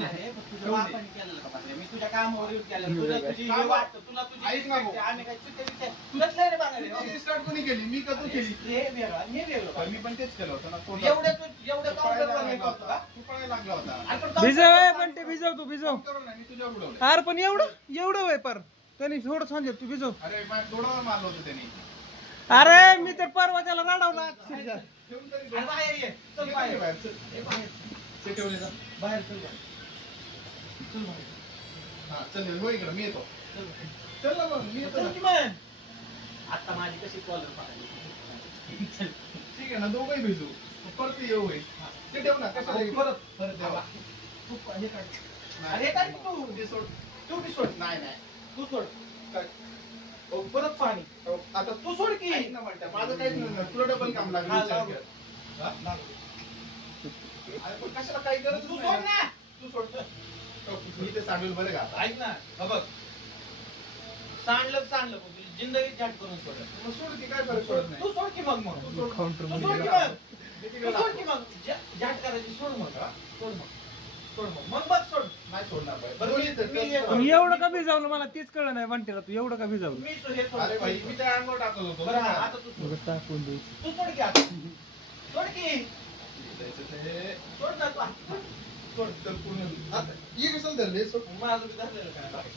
तुझ्या बापाने केलेलं का बघ? मी तुझ्या कामावर येऊन केलं. तुला तुझी हे वाटतं, तुला तुझी ऐक ना भाऊ. आम्ही काय चुकीचं विचार तुलाच नाही रे बघायला. स्टार्ट कोणी केली? मी का तू केली? हे वेगळं आणि हे वेगळं. पण मी पण तेच केलं होतं ना. एवढं काउंटरवर हे करतो का? तू पळायला लागला होता. आणि पण counter भिजव वर पण ते भिजव तू भिजव. काउंटरवर नाही, मी तुझ्यावर उडवलंय. अरे पण एवढं वय पर त्यांनी थोडं सांगेल तू भिजव. अरे माझ्या डोळ्यावर मारलं होतं त्यांनी. अरे मी तर परवा त्याला रडवला अक्षरशः. ठेवून तरी आणि बाहेर ये. चल ये बाहेर. बाहेर, चल. हे बाहेर. ते ठेवले जा. बाहेर चल बाहेर. चल बाहेर. हा, चल हो इकडं, मी येतो. चल बाहेर. चल ना मग, मी येतो चल ना. की मग. आता माझी कशी कॉलर पाहिजे. चल. ठीक आहे ना, दोघंही भिजू. परत येऊ होईल. ते ठेव ना, कशाला अहो, हे? परत ठेवा. तू हे काढ. नाही. अरे काढ की तू. ते सोड. तू बी सोड. नाही नाही. तू सोड. काय? अहो, परत पाणी. हो, आता तू सोड की. ऐक ना म्हणता, माझं काहीच नाही. तुला डबल काम लागलं. हा, विचार लाव. कर. हा? अरे पण कशाला काही गरज तू नाही सोड ना. ना. तू सोड. हो, मी ते सांगेल बरं का आता. ऐक ना. हा बघ. सांडलं पण तुझी जिंदगी झाट करून सोड. मग सोड की, काय फरक पडत नाही. तू सोड की मग. तू सोड. काउंटर तू मध्ये सोड की गेला. मग. किती तू वेळ सोड की लागतो? मग. झाट करायची सोड मग. हा? सोड मग. सोड मग. मग बघ सोड. नाही सोडणार बाई. बरं, दोन्ही तर मी तसं येतो. पण कर. एवढं का भिजवलं मला तेच कळलं नाही म्हणते तू एवढं का भिजवलं. मी तो हे सोड. अरे भाई, मी त्या अंगावर टाकत होतो. बरं हा, आता तू सोड. उगाच टाकून द्यायचं. तू सोड की आता. सोड की. द्यायचं ते. सोड ना तू. सोड, तर पूर्ण. आता ये कशाला धरले? सोड. माझं बी धरलेलं काय.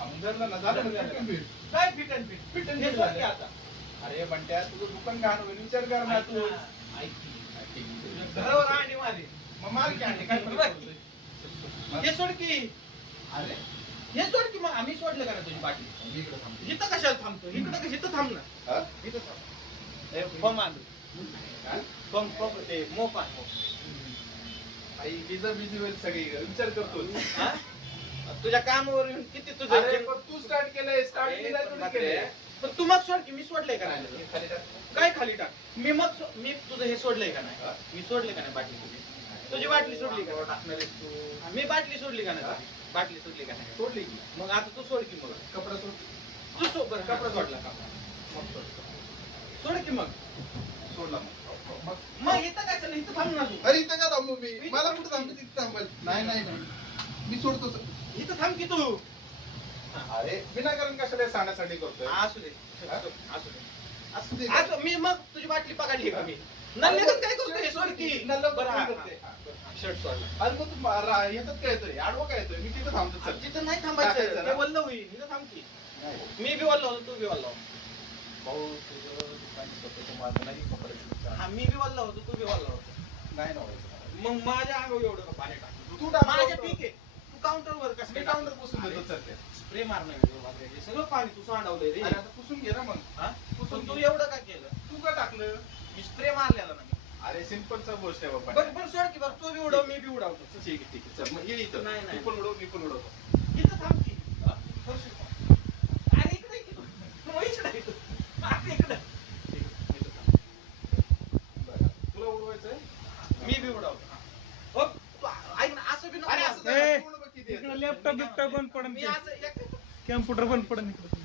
आपण धरलं ना, झालं ना, फिट and fit. काय fit and fit. Fit and हे fit सोड झालं. की आता. अरे बंट्या, तुझं दुकान घाण होईल. विचार कर ना ऐक तू. ना. ऐक की. घरावर अंडी माझी. मग मार की अंडे, काय फरक पडतोय? हे सोड की. अरे, हे सोड की मग आम्ही सोडलं का ना तुझी पाठी. मी इकडं थांबतो. इथं कशाला थांबतो? इथं थांब ना. हा? इथं थांब. हे बम आणू. हा? बम ते मोप आण. आई, बिजा बिजी होईल सगळी. विचार करतो. हा? तुझ्या कामावर येऊन किती तुझं अरे, पण तू स्टार्ट केलंय. स्टार्ट अरे, केलंय, पण थोडी बापरे. केलंय. पण तू मग सोड की मी सोडलंय का नाही? हे खाली टाक. काय खाली टाक. मी तुझं हे सोडलंय का नाही? हा? मी सोडले का नाही बाटली तुझी बाटली सोडली का? टाकणार आहेस तू. मी बाटली सोडली का नाही? बाटली सोडली का नाही? सोडली की. मग आता तू सोड की मग. कपडा सोड. तू सोड बरं कपडा कपडा सोडला का? मग सोड. सोड की मग. सोडला मग. मग इथं काय चाललं? इथं थांब ना तू. अरे इथं का थांबू मी? मला कुठं थांबू? तिथं थांबल. नाही नाही नाही, मी सोडतो सर. इथं थांब की तू. अरे विनाकारण कशाला सांगण्यासाठी करतोय? असू दे. हा? असू दे. असू दे. आज मी मग तुझी बाटली पकडली का मी? नल्लेगत काय करतोय? सोड की. नल्लेगत बरं हा, करते. हा, हा. शर्ट सोडला. अरे मग तू येतात काय येतोय? आडवं काय येतोय? मी तिथं थांबतो चल. तिथं नाही टाकायचं थांबायचं. ना. ते वल्ल होईल. इथं थांब की. नाही. मी बी वल्ल होतो, तू बी वल्ल होतो. भाऊ तुझं दुकान स्वतःचं माझं नाही कपड्याचं दुकान. हा, मी बी वल्ल होतो, तू बी वल्ल होतो. नाही ना व्हायचं. मग माझ्या अंगावर एवढं का पाणी टाकतो? तू टाक माझ्या काउंटर. ठीक आहे. तू काउंटरवर कसं मी काउंटर पुसून देतो चल ते. स्प्रे मारणं वेगळं वागलंय. हे सगळं पाणी तू सांडवलंय रे. अरे आता पुसून घे ना मग. हा? पुसून पण तू घे. एवढं का केलं? तू का टाकलं? मी स्प्रे मारलेला ना मी. अरे सिंपलचा गोष्ट आहे बाबा. बरं सोड की बरं. तू बी उडव, मी बी उडवतो. ठीक आहे ठीक आहे चल मग ये इथं. नाही, नाही. तू पण उडव, मी पण उडवतो. इथं थांब की. हा? फरशी थांब. अरे इकडे ये की तू. तू इकडे ये तू. आता इकडे. ठीक आहे, इथं थांब. बरं. तुला उडवायचंय? मी बी उडवतो. हा. हो, तू ऐक ना, असं बी नको अरे मारू. असं ए, पूर्ण बघ किती येतं. इकडं लॅपटॉप बिपटॉप बंद मी पडन. असं एक कॅम्प्युटर बंद पडन इकडं.